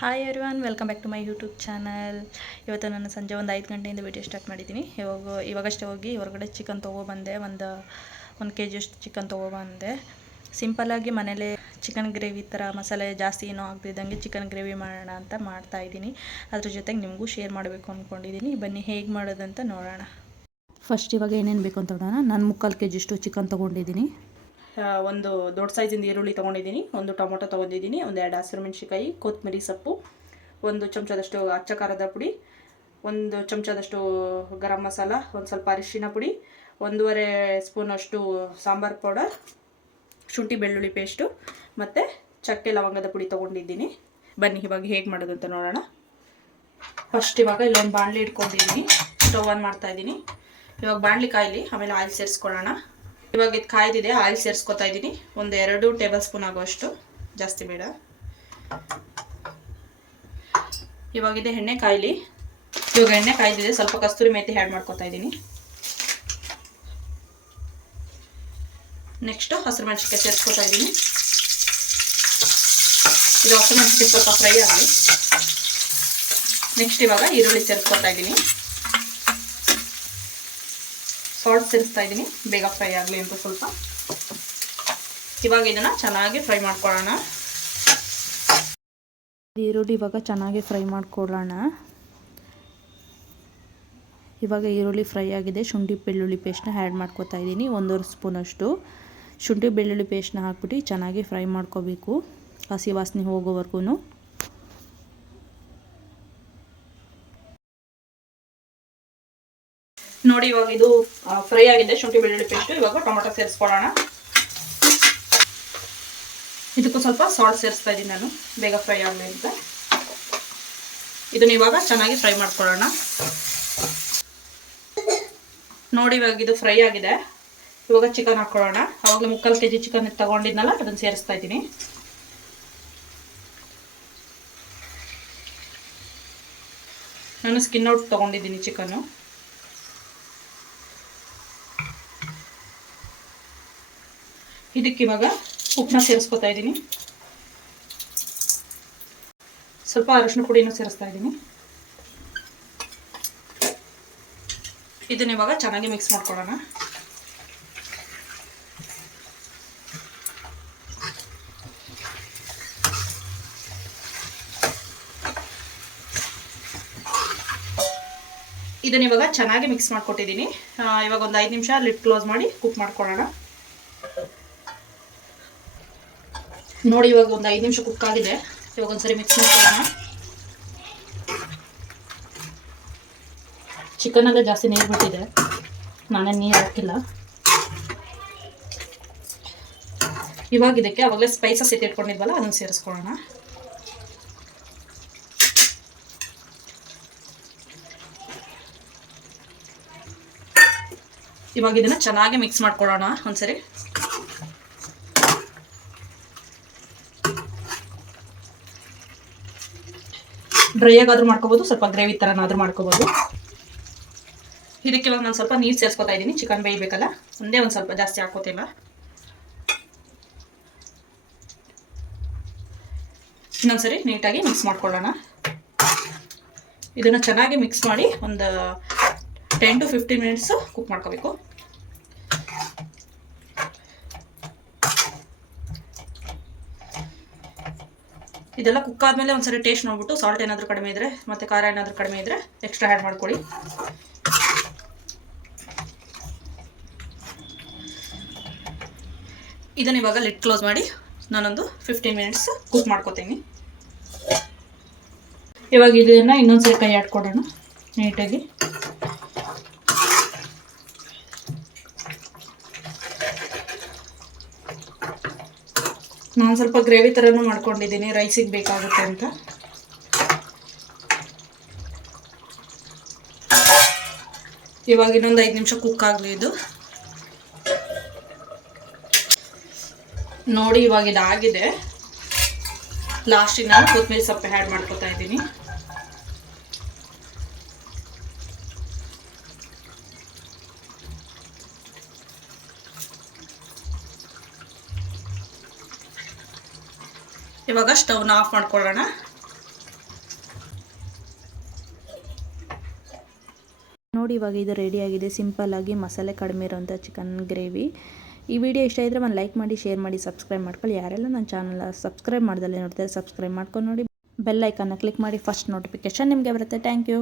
Hi everyone welcome back to my YouTube channel ಇವತ್ತು ನಾನು ಸಂಜೆ ಒಂದು ಐದು ಗಂಟೆಯಿಂದ ವಿಡಿಯೋ ಸ್ಟಾರ್ಟ್ ಮಾಡಿದ್ದೀನಿ. ಇವಾಗ, ಇವಾಗಷ್ಟೇ ಹೋಗಿ ಹೊರಗಡೆ ಚಿಕನ್ ತೊಗೊಬಂದೆ. ಒಂದು ಒಂದು ಕೆ ಜಿಯಷ್ಟು ಚಿಕನ್ ತೊಗೊಬಂದೆ. ಸಿಂಪಲ್ಲಾಗಿ ಮನೇಲೇ ಚಿಕನ್ ಗ್ರೇವಿ ಥರ ಮಸಾಲೆ ಜಾಸ್ತಿ ಏನೋ ಆಗ್ತಿದ್ದಂಗೆ ಚಿಕನ್ ಗ್ರೇವಿ ಮಾಡೋಣ ಅಂತ ಮಾಡ್ತಾ ಇದ್ದೀನಿ. ಅದ್ರ ಜೊತೆಗೆ ನಿಮಗೂ ಶೇರ್ ಮಾಡಬೇಕು ಅಂದ್ಕೊಂಡಿದ್ದೀನಿ ಬನ್ನಿ ಹೇಗೆ ಮಾಡೋದಂತ ನೋಡೋಣ. ಫಸ್ಟ್ ಇವಾಗ ಏನೇನು ಬೇಕು ಅಂತ ನೋಡೋಣ. ನಾನು ಮುಕ್ಕಾಲು ಕೆ ಜಿಷ್ಟು ಚಿಕನ್ ತೊಗೊಂಡಿದ್ದೀನಿ. ಒಂದು ದೊಡ್ಡ ಸೈಜಿಂದ ಈರುಳ್ಳಿ ತೊಗೊಂಡಿದ್ದೀನಿ, ಒಂದು ಟೊಮೊಟೊ ತೊಗೊಂಡಿದ್ದೀನಿ, ಒಂದು ಎರಡು ಹಸಿರು ಮೆಣಸಿಕಾಯಿ ಕೊತ್ತಂಬರಿ ಸೊಪ್ಪು, ಒಂದು ಚಮಚದಷ್ಟು ಅಚ್ಚ ಖಾರದ ಪುಡಿ, ಒಂದು ಚಮಚದಷ್ಟು ಗರಂ ಮಸಾಲ, ಒಂದು ಸ್ವಲ್ಪ ಅರಿಶಿನ ಪುಡಿ, ಒಂದೂವರೆ ಸ್ಪೂನಷ್ಟು ಸಾಂಬಾರು ಪೌಡರ್, ಶುಂಠಿ ಬೆಳ್ಳುಳ್ಳಿ ಪೇಸ್ಟು, ಮತ್ತು ಚಕ್ಕೆ ಲವಂಗದ ಪುಡಿ ತೊಗೊಂಡಿದ್ದೀನಿ. ಬನ್ನಿ, ಇವಾಗ ಹೇಗೆ ಮಾಡೋದು ಅಂತ ನೋಡೋಣ. ಫಸ್ಟ್ ಇವಾಗ ಇಲ್ಲೊಂದು ಬಾಣಲಿ ಇಟ್ಕೊಂಡಿದ್ದೀನಿ, ಸ್ಟವ್ ಆನ್ ಮಾಡ್ತಾ ಇದ್ದೀನಿ. ಇವಾಗ ಬಾಣಲಿ ಕಾಯಿಲಿ, ಆಮೇಲೆ ಆಯಿಲ್ ಸೇರಿಸ್ಕೊಳ್ಳೋಣ. ಇವಾಗ ಇದು ಕಾಯ್ದಿದೆ ಆಯಿಲ್ ಸೇರಿಸ್ಕೊತಾ ಇದ್ದೀನಿ. ಒಂದು ಎರಡು ಟೇಬಲ್ ಸ್ಪೂನ್ ಆಗುವಷ್ಟು. ಜಾಸ್ತಿ ಬೇಡ. ಇವಾಗಿದೆ ಎಣ್ಣೆ ಕಾಯಿಲಿ. ಇವಾಗ ಎಣ್ಣೆ ಕಾಯ್ದಿದೆ, ಸ್ವಲ್ಪ ಕಸ್ತೂರಿ ಮೇಥಿ ಆ್ಯಡ್ ಮಾಡ್ಕೊತಾ ಇದ್ದೀನಿ. ನೆಕ್ಸ್ಟ್ ಹಸಿರು ಮೆಣಸಿನ್ಕಾಯಿ ಸೇರಿಸ್ಕೊತಾ ಇದ್ದೀನಿ. ಇದು ಹಸಿರು ಮೆಣಸಿನ್ಕಾಯಿ ಸ್ವಲ್ಪ ಫ್ರೈ ಆಗಲಿ ನೆಕ್ಸ್ಟ್ ಇವಾಗ ಈರುಳ್ಳಿ ಸೇರಿಸ್ಕೊತಾ ಇದ್ದೀನಿ. ಸಾಲ್ಟ್ ಸೇರಿಸ್ತಾ ಇದ್ದೀನಿ. ಬೇಗ ಫ್ರೈ ಆಗಲಿ ಅಂತ ಸ್ವಲ್ಪ. ಇವಾಗ ಇದನ್ನು ಚೆನ್ನಾಗಿ ಫ್ರೈ ಮಾಡ್ಕೊಳ್ಳೋಣ. ಈರುಳ್ಳಿ ಇವಾಗ ಚೆನ್ನಾಗಿ ಫ್ರೈ ಮಾಡ್ಕೊಳ್ಳೋಣ. ಇವಾಗ ಈರುಳ್ಳಿ ಫ್ರೈ ಆಗಿದೆ. ಶುಂಠಿ ಬೆಳ್ಳುಳ್ಳಿ ಪೇಸ್ಟ್ನ ಆ್ಯಡ್ ಮಾಡ್ಕೊತಾ ಇದ್ದೀನಿ. ಒಂದೂವರೆ ಸ್ಪೂನಷ್ಟು ಶುಂಠಿ ಬೆಳ್ಳುಳ್ಳಿ ಪೇಸ್ಟ್ನ ಹಾಕ್ಬಿಟ್ಟು ಚೆನ್ನಾಗಿ ಫ್ರೈ ಮಾಡ್ಕೋಬೇಕು. ಹಸಿ ವಾಸನೆ ಹೋಗೋವರೆಗೂ ನೋಡಿ ಇವಾಗ ಇದು ಫ್ರೈ ಆಗಿದೆ ಶುಂಠಿ ಬೆಳ್ಳುಳ್ಳಿ ಪೇಸ್ಟ್ ಇವಾಗ ಟೊಮೆಟೊ ಸೇರಿಸ್ಕೊಳ್ಳೋಣ. ಇದಕ್ಕೂ ಸ್ವಲ್ಪ ಸಾಲ್ಟ್ ಸೇರಿಸ್ತಾ ಇದ್ದೀನಿ ನಾನು, ಬೇಗ ಫ್ರೈ ಆಗಲಿ ಅಂತ. ಇದನ್ನ ಇವಾಗ ಚೆನ್ನಾಗಿ ಫ್ರೈ ಮಾಡ್ಕೊಳ್ಳೋಣ. ನೋಡಿ ಇವಾಗ ಇದು ಫ್ರೈ ಆಗಿದೆ. ಇವಾಗ ಚಿಕನ್ ಹಾಕ್ಕೊಳ್ಳೋಣ. ಅವಾಗಲೇ ಮುಕ್ಕಾಲು ಕೆ ಜಿ ಚಿಕನ್ ತಗೊಂಡಿದ್ನಲ್ಲ, ಅದನ್ನು ಸೇರಿಸ್ತಾ ಇದ್ದೀನಿ. ನಾನು ಸ್ಕಿನ್ ಔಟ್ ತೊಗೊಂಡಿದ್ದೀನಿ ಚಿಕನ್ನು ಇದಕ್ಕೆ ಇವಾಗ ಉಪ್ಪನ್ನ ಸೇರಿಸ್ಕೊತಾ ಇದ್ದೀನಿ. ಸ್ವಲ್ಪ ಅರಶಿನ ಪುಡಿನೂ ಸೇರಿಸ್ತಾ ಇದ್ದೀನಿ. ಇದನ್ನ ಇವಾಗ ಚೆನ್ನಾಗಿ ಮಿಕ್ಸ್ ಮಾಡ್ಕೊಳ್ಳೋಣ. ಇದನ್ನ ಇವಾಗ ಚೆನ್ನಾಗಿ ಮಿಕ್ಸ್ ಮಾಡ್ಕೊಟ್ಟಿದ್ದೀನಿ. ಇವಾಗ ಒಂದು ಐದು ನಿಮಿಷ ಲಿಡ್ ಕ್ಲೋಸ್ ಮಾಡಿ ಕುಕ್ ಮಾಡ್ಕೊಳ್ಳೋಣ. ನೋಡಿ, ಇವಾಗ ಒಂದು ಐದು ನಿಮಿಷ ಕುಕ್ ಆಗಿದೆ. ಇವಾಗ ಒಂದ್ಸರಿ ಮಿಕ್ಸ್ ಮಾಡ್ಕೊಳ್ಳೋಣ. ಚಿಕನಲ್ಲೇ ಜಾಸ್ತಿ ನೀರು ಬಿಟ್ಟಿದೆ. ನಾನೇ ನೀರು ಹಾಕಿಲ್ಲ. ಇವಾಗ ಇದಕ್ಕೆ ಅವಾಗಲೇ ಸ್ಪೈಸಸ್ ಎತ್ತಿಟ್ಕೊಂಡಿದ್ವಲ್ಲ ಅದನ್ನು ಸೇರಿಸ್ಕೊಳ್ಳೋಣ. ಇವಾಗ ಇದನ್ನು ಚೆನ್ನಾಗಿ ಮಿಕ್ಸ್ ಮಾಡ್ಕೊಳ್ಳೋಣ ಒಂದ್ಸರಿ. ಡ್ರೈ ಆಗಾದ್ರೂ ಮಾಡ್ಕೋಬೋದು, ಸ್ವಲ್ಪ ಗ್ರೇವಿ ಥರನಾದ್ರೂ ಮಾಡ್ಕೋಬೋದು. ಇದಕ್ಕೆ ನಾನು ಸ್ವಲ್ಪ ನೀರು ಸೇರಿಸ್ಕೊತಾ ಇದ್ದೀನಿ ಚಿಕನ್ ಬೇಯಬೇಕಲ್ಲ? ಒಂದೇ ಒಂದು ಸ್ವಲ್ಪ ಜಾಸ್ತಿ ಹಾಕೋತಿಲ್ಲ. ಇನ್ನೊಂದ್ಸರಿ ನೀಟಾಗಿ ಮಿಕ್ಸ್ ಮಾಡ್ಕೊಳ್ಳೋಣ. ಇದನ್ನು ಚೆನ್ನಾಗಿ ಮಿಕ್ಸ್ ಮಾಡಿ ಒಂದು ten to fifteen minutes cook ಮಾಡ್ಕೋಬೇಕು. ಇದೆಲ್ಲ ಕುಕ್ ಆದಮೇಲೆ ಒಂದ್ಸರಿ ಟೇಸ್ಟ್ ನೋಡ್ಬಿಟ್ಟು ಸಾಲ್ಟ್ ಏನಾದರೂ ಕಡಿಮೆ ಇದ್ರೆ, ಮತ್ತೆ ಖಾರ ಏನಾದರೂ ಕಡಿಮೆ ಇದ್ದರೆ ಎಕ್ಸ್ಟ್ರಾ ಆ್ಯಡ್ ಮಾಡ್ಕೊಳ್ಳಿ. ಇದನ್ನು ಇವಾಗ ಲಿಟ್ ಕ್ಲೋಸ್ ಮಾಡಿ ನಾನೊಂದು ಫಿಫ್ಟೀನ್ ಮಿನಿಟ್ಸ್ ಕುಕ್ ಮಾಡ್ಕೋತೀನಿ. ಇವಾಗ ಇದನ್ನು ಇನ್ನೊಂದ್ಸರಿ ಕೈ ಆಡ್ಕೊಡೋಣ ನೀಟಾಗಿ ನಾನು ಸ್ವಲ್ಪ ಗ್ರೇವಿ ಥರನೂ ಮಾಡ್ಕೊಂಡಿದ್ದೀನಿ ರೈಸಿಗೆ ಬೇಕಾಗುತ್ತೆ ಅಂತ. ಇವಾಗ ಇನ್ನೊಂದು ಐದು ನಿಮಿಷ ಕುಕ್ ಆಗಲಿ ಇದು. ನೋಡಿ ಇವಾಗ ಇದಾಗಿದೆ. ಲಾಸ್ಟಿಗೆ ನಾನು ಕೊತ್ತಂಬರಿ ಸೊಪ್ಪು ಆ್ಯಡ್ ಮಾಡ್ಕೊತಾ ಇದ್ದೀನಿ. ಇವಾಗ ಸ್ಟವ್ನ ಆಫ್ ಮಾಡ್ಕೊಳ್ಳೋಣ. ನೋಡಿ, ಇವಾಗ ಇದು ರೆಡಿ ರೆಡಿಯಾಗಿದೆ ಆಗಿ ಮಸಾಲೆ ಕಡಿಮೆ ಇರೋಂಥ ಚಿಕನ್ ಗ್ರೇವಿ ಈ ವಿಡಿಯೋ ಇಷ್ಟ ಇದ್ದರೆ ಒಂದು ಲೈಕ್ ಮಾಡಿ ಶೇರ್ ಮಾಡಿ ಸಬ್ಸ್ಕ್ರೈಬ್ ಮಾಡ್ಕೊಳ್ಳಿ. ಯಾರೆಲ್ಲ ನನ್ನ ಚಾನಲ್ ಸಬ್ಸ್ಕ್ರೈಬ್ ಮಾಡ್ದಲ್ಲೇ ನೋಡ್ತಾರೆ ಸಬ್ಸ್ಕ್ರೈಬ್ ಮಾಡ್ಕೊಂಡು ನೋಡಿ. ಬೆಲ್ಲೈಕನ್ನು ಕ್ಲಿಕ್ ಮಾಡಿ ಫಸ್ಟ್ ನೋಟಿಫಿಕೇಷನ್ ನಿಮಗೆ ಬರುತ್ತೆ. Thank you